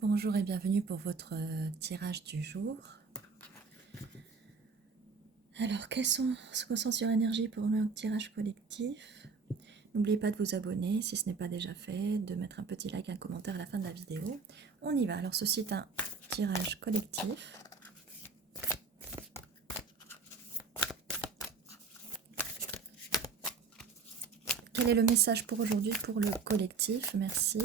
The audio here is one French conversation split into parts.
Bonjour et bienvenue pour votre tirage du jour. Alors, ce qu'on sent sur énergie pour le tirage collectif? N'oubliez pas de vous abonner si ce n'est pas déjà fait, de mettre un petit like, un commentaire à la fin de la vidéo. On y va. Alors, ceci est un tirage collectif. Quel est le message pour aujourd'hui pour le collectif? Merci.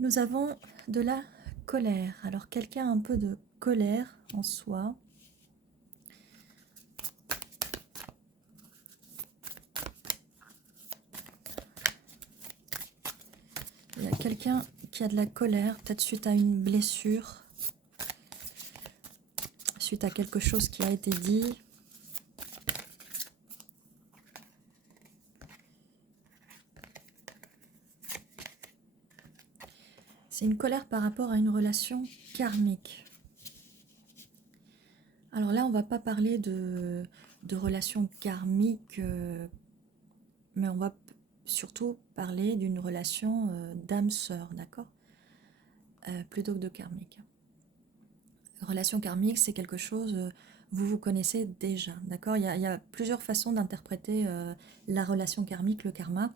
Nous avons de la colère. Alors, quelqu'un a un peu de colère en soi. Il y a quelqu'un qui a de la colère, peut-être suite à une blessure, suite à quelque chose qui a été dit. C'est une colère par rapport à une relation karmique. Alors là, on ne va pas parler de relation karmique, mais on va surtout parler d'une relation d'âme-sœur, d'accord, plutôt que de karmique. Relation karmique, c'est quelque chose, vous vous connaissez déjà, d'accord. Il y a plusieurs façons d'interpréter la relation karmique, le karma.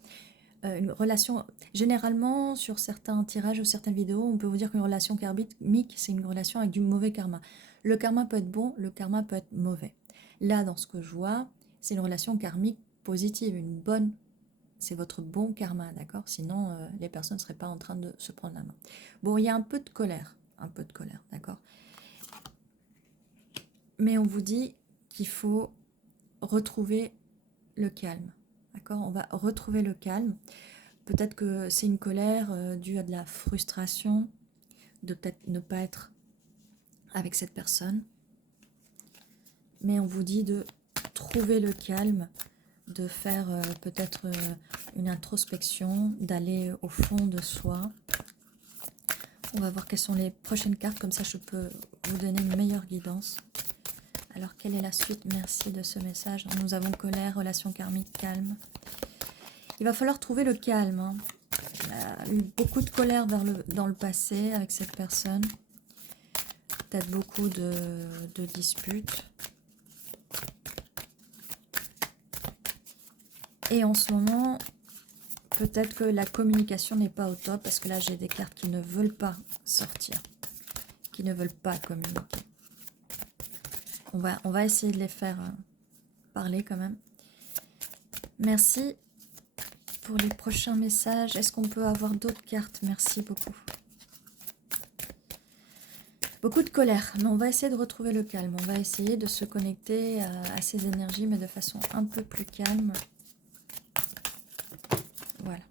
Une relation, généralement, sur certains tirages ou certaines vidéos, on peut vous dire qu'une relation karmique, c'est une relation avec du mauvais karma. Le karma peut être bon, le karma peut être mauvais. Là, dans ce que je vois, c'est une relation karmique positive, une bonne, c'est votre bon karma, d'accord. Sinon, les personnes ne seraient pas en train de se prendre la main. Bon, il y a un peu de colère, d'accord. Mais on vous dit qu'il faut retrouver le calme, d'accord. On va retrouver le calme. Peut-être que c'est une colère due à de la frustration, de peut-être ne pas être avec cette personne. Mais on vous dit de trouver le calme, de faire peut-être une introspection, d'aller au fond de soi. On va voir quelles sont les prochaines cartes, comme ça je peux vous donner une meilleure guidance. Alors quelle est la suite? Merci de ce message. Nous avons colère, relation karmique, calme. Il va falloir trouver le calme, hein. Il y a eu beaucoup de colère dans le passé avec cette personne. Peut-être beaucoup de disputes. Et en ce moment, peut-être que la communication n'est pas au top, parce que là, j'ai des cartes qui ne veulent pas sortir, qui ne veulent pas communiquer. On va essayer de les faire parler quand même. Merci pour les prochains messages. Est-ce qu'on peut avoir d'autres cartes? Merci beaucoup. Beaucoup de colère, mais on va essayer de retrouver le calme. On va essayer de se connecter à ces énergies, mais de façon un peu plus calme. Voilà.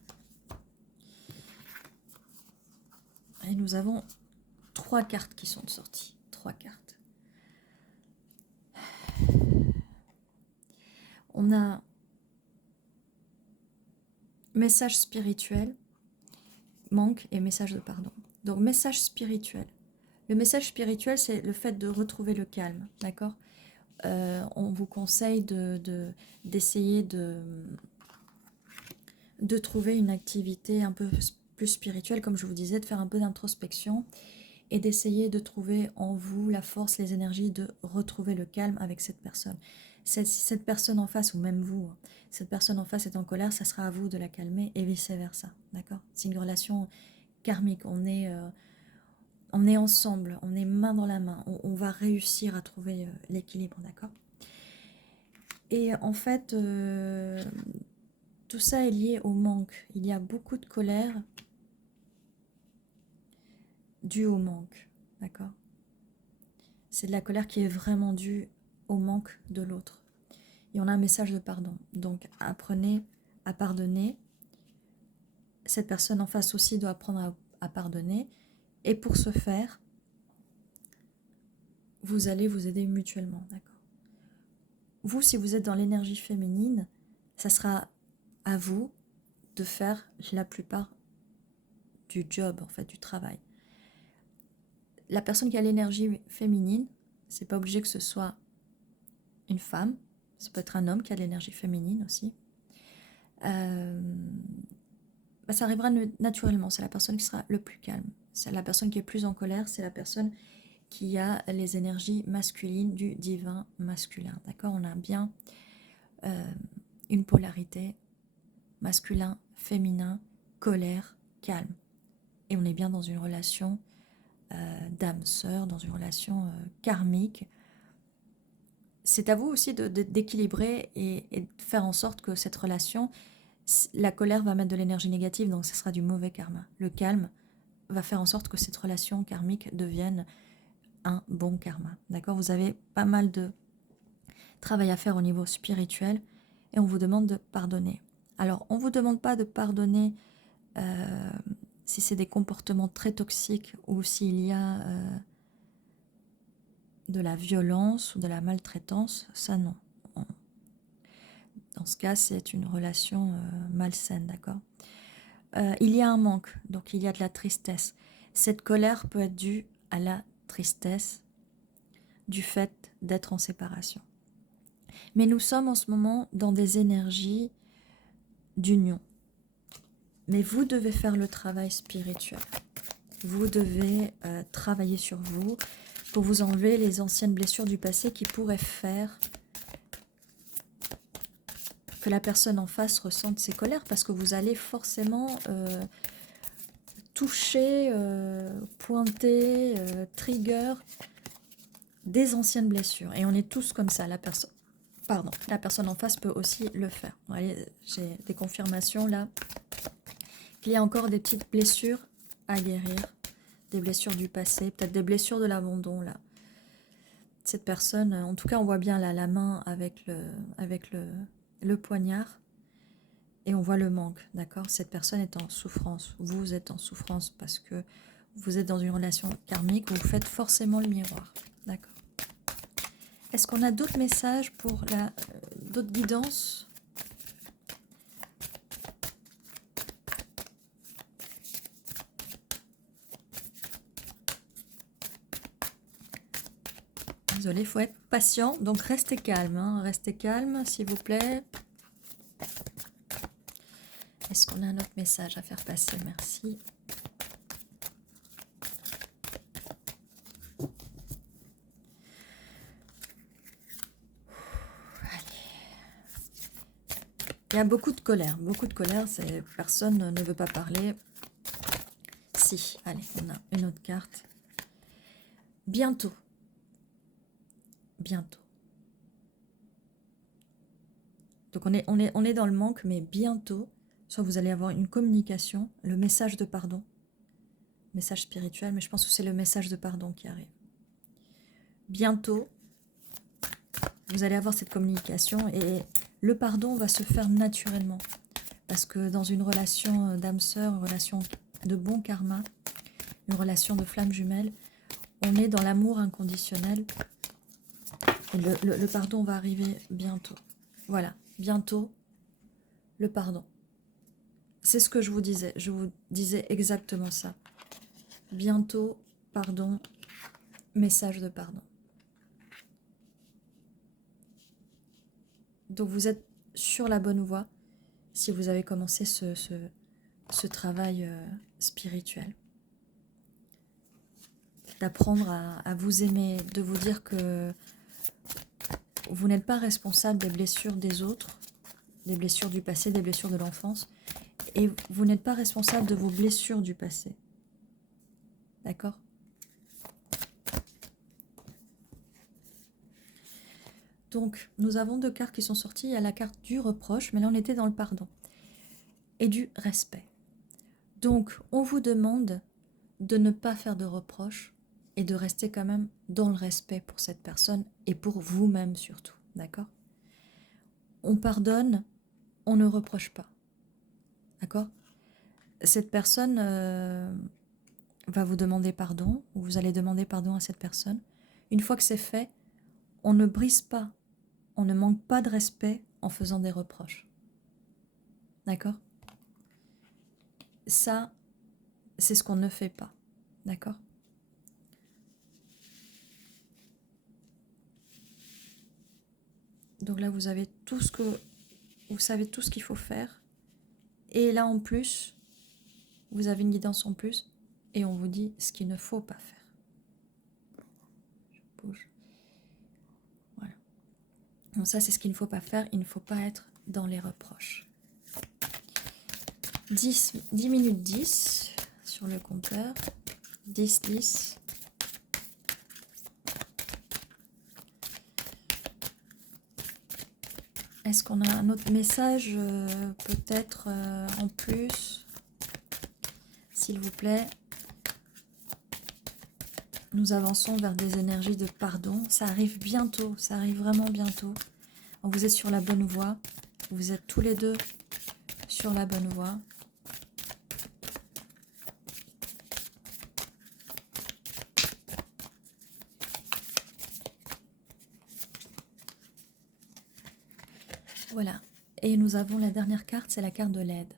Et nous avons 3 cartes qui sont sorties. 3 cartes. On a message spirituel, manque et message de pardon. Donc message spirituel. Le message spirituel, c'est le fait de retrouver le calme, d'accord. On vous conseille d'essayer de trouver une activité un peu plus spirituelle, comme je vous disais, de faire un peu d'introspection et d'essayer de trouver en vous la force, les énergies de retrouver le calme avec cette personne. Si cette personne en face, ou même vous, cette personne en face est en colère, ça sera à vous de la calmer et vice-versa, d'accord. C'est une relation karmique, on est ensemble, on est main dans la main, on va réussir à trouver l'équilibre, d'accord. Et en fait, tout ça est lié au manque. Il y a beaucoup de colère due au manque, d'accord. C'est de la colère qui est vraiment due au manque de l'autre. Et on a un message de pardon. Donc apprenez à pardonner. Cette personne en face aussi doit apprendre à pardonner. Et pour ce faire, vous allez vous aider mutuellement, d'accord. Vous, si vous êtes dans l'énergie féminine, ça sera à vous de faire la plupart du job, en fait, du travail. La personne qui a l'énergie féminine, c'est pas obligé que ce soit une femme, ça peut être un homme qui a l'énergie féminine aussi. ça arrivera naturellement. C'est la personne qui sera le plus calme. C'est la personne qui est plus en colère. C'est la personne qui a les énergies masculines du divin masculin. D'accord? On a bien une polarité masculin, féminin, colère, calme. Et on est bien dans une relation d'âme-sœur, dans une relation karmique. C'est à vous aussi d'équilibrer et de faire en sorte que cette relation, la colère va mettre de l'énergie négative, donc ce sera du mauvais karma. Le calme va faire en sorte que cette relation karmique devienne un bon karma. D'accord? Vous avez pas mal de travail à faire au niveau spirituel et on vous demande de pardonner. Alors, on ne vous demande pas de pardonner si c'est des comportements très toxiques ou s'il y a de la violence ou de la maltraitance, ça non. Dans ce cas, c'est une relation malsaine, d'accord? Il y a un manque, donc il y a de la tristesse. Cette colère peut être due à la tristesse du fait d'être en séparation. Mais nous sommes en ce moment dans des énergies d'union. Mais vous devez faire le travail spirituel. Vous devez travailler sur vous pour vous enlever les anciennes blessures du passé qui pourraient faire que la personne en face ressente ses colères, parce que vous allez forcément toucher, pointer, trigger des anciennes blessures. Et on est tous comme ça. La personne en face peut aussi le faire. Allez, j'ai des confirmations là qu'il y a encore des petites blessures à guérir, des blessures du passé, peut-être des blessures de l'abandon là. Cette personne, en tout cas on voit bien là, la main avec le poignard et on voit le manque, d'accord? Cette personne est en souffrance, vous êtes en souffrance parce que vous êtes dans une relation karmique où vous faites forcément le miroir, d'accord? Est-ce qu'on a d'autres messages pour d'autres guidances? Désolé, il faut être patient, donc restez calme, hein, restez calme s'il vous plaît. Est-ce qu'on a un autre message à faire passer? Merci. Il y a beaucoup de colère, personne ne veut pas parler. Si, allez, on a une autre carte. Bientôt. Bientôt. Donc on est dans le manque, mais bientôt, soit vous allez avoir une communication, le message de pardon, message spirituel, mais je pense que c'est le message de pardon qui arrive. Bientôt, vous allez avoir cette communication et le pardon va se faire naturellement. Parce que dans une relation d'âme-sœur, une relation de bon karma, une relation de flamme jumelle, on est dans l'amour inconditionnel. Et le pardon va arriver bientôt. Voilà, bientôt, le pardon. C'est ce que je vous disais. Je vous disais exactement ça. Bientôt, pardon, message de pardon. Donc vous êtes sur la bonne voie si vous avez commencé ce travail spirituel. D'apprendre à vous aimer, de vous dire que vous n'êtes pas responsable des blessures des autres, des blessures du passé, des blessures de l'enfance, et vous n'êtes pas responsable de vos blessures du passé. D'accord ? Donc, nous avons deux cartes qui sont sorties. Il y a la carte du reproche, mais là on était dans le pardon, et du respect. Donc, on vous demande de ne pas faire de reproches et de rester quand même dans le respect pour cette personne et pour vous-même surtout, d'accord? On pardonne, on ne reproche pas, d'accord? Cette personne va vous demander pardon, ou vous allez demander pardon à cette personne. Une fois que c'est fait, on ne brise pas, on ne manque pas de respect en faisant des reproches, d'accord? Ça, c'est ce qu'on ne fait pas, d'accord? Donc là, vous avez tout ce que vous savez tout ce qu'il faut faire. Et là, en plus, vous avez une guidance en plus et on vous dit ce qu'il ne faut pas faire. Je bouge. Voilà. Donc ça, c'est ce qu'il ne faut pas faire. Il ne faut pas être dans les reproches. 10 minutes 10 sur le compteur. 10, 10. Est-ce qu'on a un autre message peut-être en plus? S'il vous plaît. Nous avançons vers des énergies de pardon. Ça arrive bientôt, ça arrive vraiment bientôt. Vous êtes sur la bonne voie. Vous êtes tous les deux sur la bonne voie. Voilà. Et nous avons la dernière carte, c'est la carte de l'aide.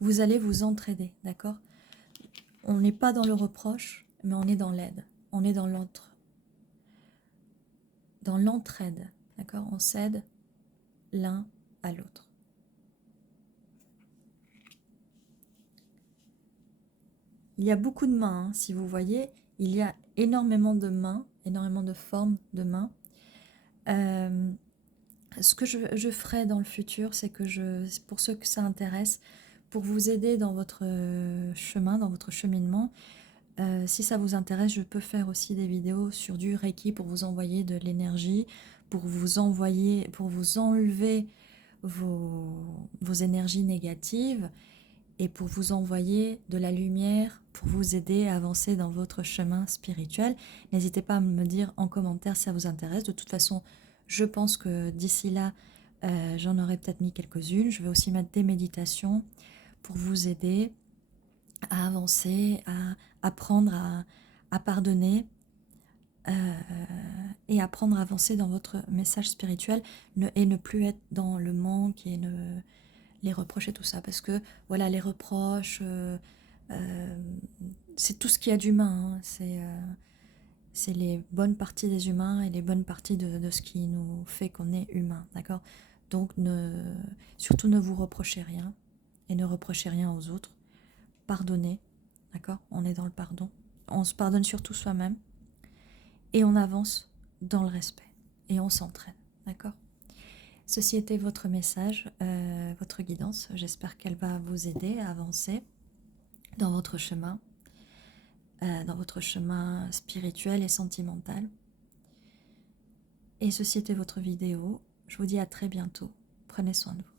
Vous allez vous entraider, d'accord? On n'est pas dans le reproche, mais on est dans l'aide. On est dans l'entraide, d'accord? On s'aide l'un à l'autre. Il y a beaucoup de mains, hein, si vous voyez. Il y a énormément de mains, énormément de formes de mains. Ce que je ferai dans le futur, c'est que pour ceux que ça intéresse, pour vous aider dans votre chemin, dans votre cheminement, si ça vous intéresse, je peux faire aussi des vidéos sur du Reiki pour vous envoyer de l'énergie, pour vous enlever vos énergies négatives et pour vous envoyer de la lumière, pour vous aider à avancer dans votre chemin spirituel. N'hésitez pas à me dire en commentaire si ça vous intéresse. De toute façon, je pense que d'ici là, j'en aurai peut-être mis quelques-unes. Je vais aussi mettre des méditations pour vous aider à avancer, à apprendre à pardonner et apprendre à avancer dans votre message spirituel et ne plus être dans le manque et les reproches et tout ça. Parce que voilà, les reproches, c'est tout ce qu'il y a d'humain. Hein. C'est les bonnes parties des humains et les bonnes parties de ce qui nous fait qu'on est humain, d'accord? Donc surtout ne vous reprochez rien et ne reprochez rien aux autres. Pardonnez, d'accord? On est dans le pardon. On se pardonne surtout soi-même et on avance dans le respect et on s'entraîne, d'accord? Ceci était votre message, votre guidance. J'espère qu'elle va vous aider à avancer dans votre chemin spirituel et sentimental. Et ceci était votre vidéo. Je vous dis à très bientôt. Prenez soin de vous.